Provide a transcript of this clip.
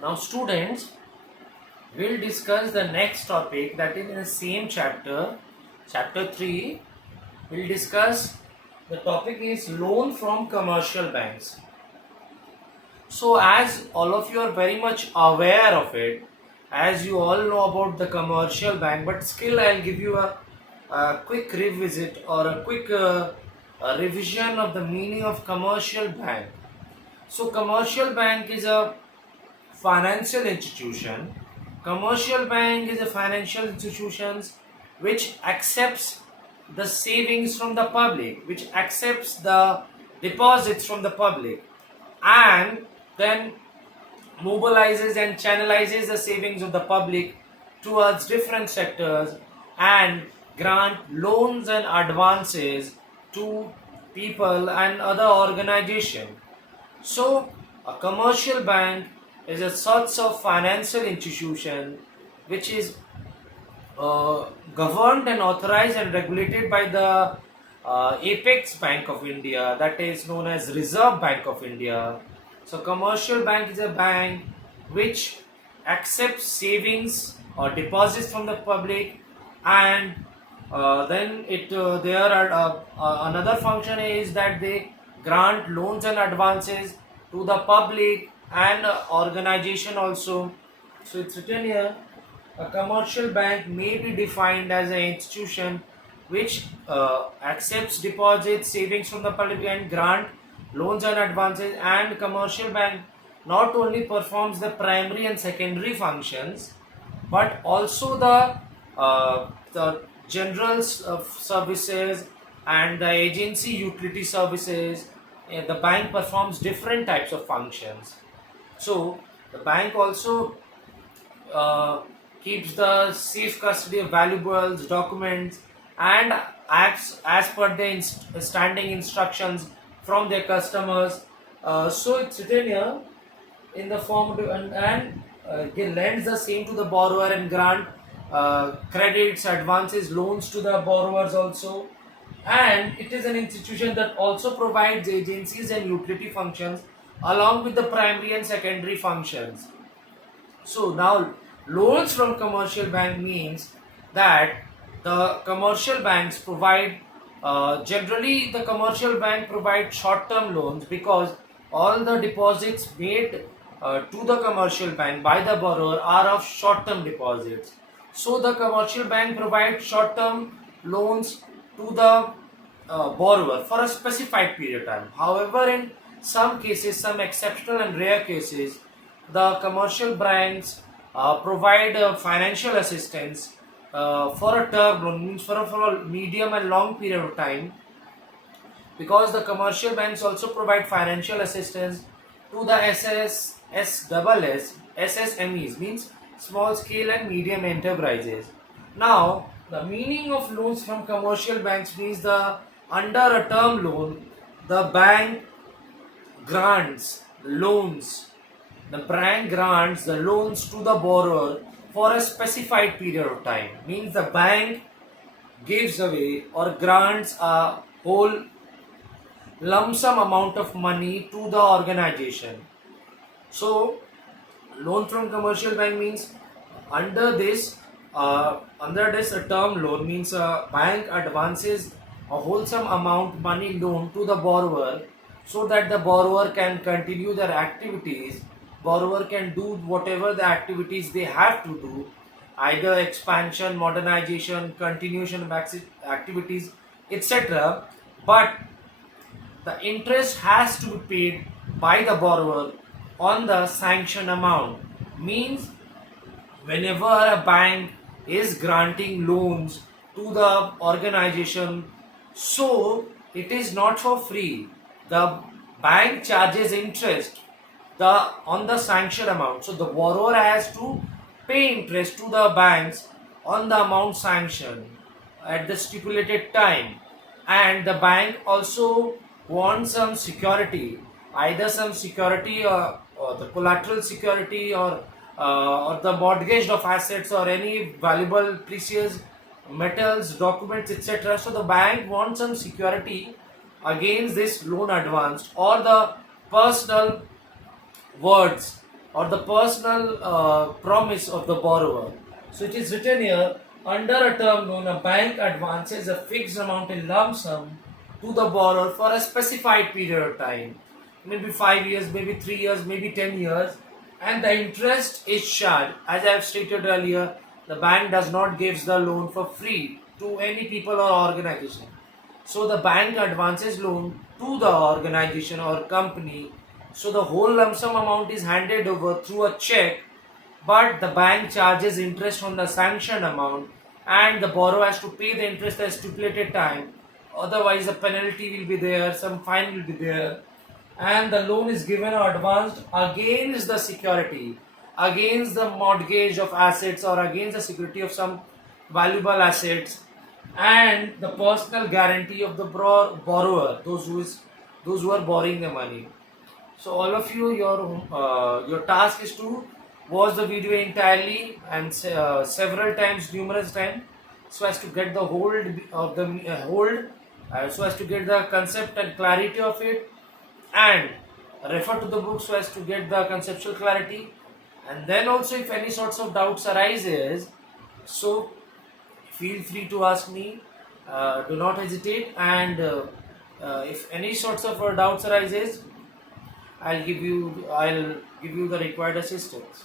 Now, students, we'll discuss the next topic that is in the same chapter, chapter 3. We'll discuss the topic is loan from commercial banks. So, as all of you are very much aware of it, as you all know about the commercial bank, but still I'll give you a quick revisit or a quick revision of the meaning of commercial bank. So, commercial bank is a financial institution. Commercial bank is a financial institution which accepts the savings from the public, which accepts the deposits from the public, and then mobilizes and channelizes the savings of the public towards different sectors and grant loans and advances to people and other organizations. So, a commercial bank is a sort of financial institution which is governed and authorized and regulated by the Apex Bank of India, that is known as Reserve Bank of India. So, commercial bank is a bank which accepts savings or deposits from the public, and then it there are another function is that they grant loans and advances to the public and organization also. So it's written here, a commercial bank may be defined as an institution which accepts deposits, savings from the public and grant loans and advances. And commercial bank not only performs the primary and secondary functions, but also the general services and the agency utility services. The bank performs different types of functions. So the bank also keeps the safe custody of valuables, documents, and acts as per the standing instructions from their customers. So it's written here in the form to, and lends the same to the borrower and grant credits, advances, loans to the borrowers also. And it is an institution that also provides agencies and utility functions along with the primary and secondary functions. So now loans from commercial bank means that the commercial banks provide generally the commercial bank provide short term loans because all the deposits made to the commercial bank by the borrower are of short term deposits. So the commercial bank provides short term loans to the borrower for a specified period of time. However, in some cases, some exceptional and rare cases, the commercial banks provide financial assistance for a term loan, means for a medium and long period of time, because the commercial banks also provide financial assistance to the SSMEs, means small scale and medium enterprises. Now, the meaning of loans from commercial banks means the under a term loan, the bank grants loans. The bank grants the loans to the borrower for a specified period of time. Means the bank gives away or grants a whole lump sum amount of money to the organization. So, loan from commercial bank means under this a term loan means a bank advances a wholesome amount money loan to the borrower so that the borrower can continue their activities. Borrower can do whatever the activities they have to do, either expansion, modernization, continuation of activities, etc. But the interest has to be paid by the borrower on the sanction amount. Means whenever a bank is granting loans to the organization, so it is not for free. The bank charges interest on the sanction amount. So the borrower has to pay interest to the banks on the amount sanctioned at the stipulated time. And the bank also wants some security, either some security or the collateral security or the mortgage of assets or any valuable precious metals, documents, etc. So the bank wants some security against this loan advanced or the personal words or the personal promise of the borrower. So it is written here, under a term loan, a bank advances a fixed amount in lump sum to the borrower for a specified period of time, maybe 5 years, maybe 3 years, maybe 10 years, and the interest is charged. As I have stated earlier, the bank does not give the loan for free to any people or organization. So the bank advances loan to the organization or company. So the whole lump sum amount is handed over through a check, but the bank charges interest on the sanctioned amount, and the borrower has to pay the interest at stipulated time. Otherwise, a penalty will be there, some fine will be there, and the loan is given or advanced against the security, against the mortgage of assets or against the security of some valuable assets, and the personal guarantee of the borrower, those who are borrowing the money. So all of you, your task is to watch the video entirely and several times, numerous times, so as to get the so as to get the concept and clarity of it, and refer to the book so as to get the conceptual clarity. And then also, if any sorts of doubts arises, so feel free to ask me. Do not hesitate, and if any sorts of doubts arises, I'll give you the required assistance.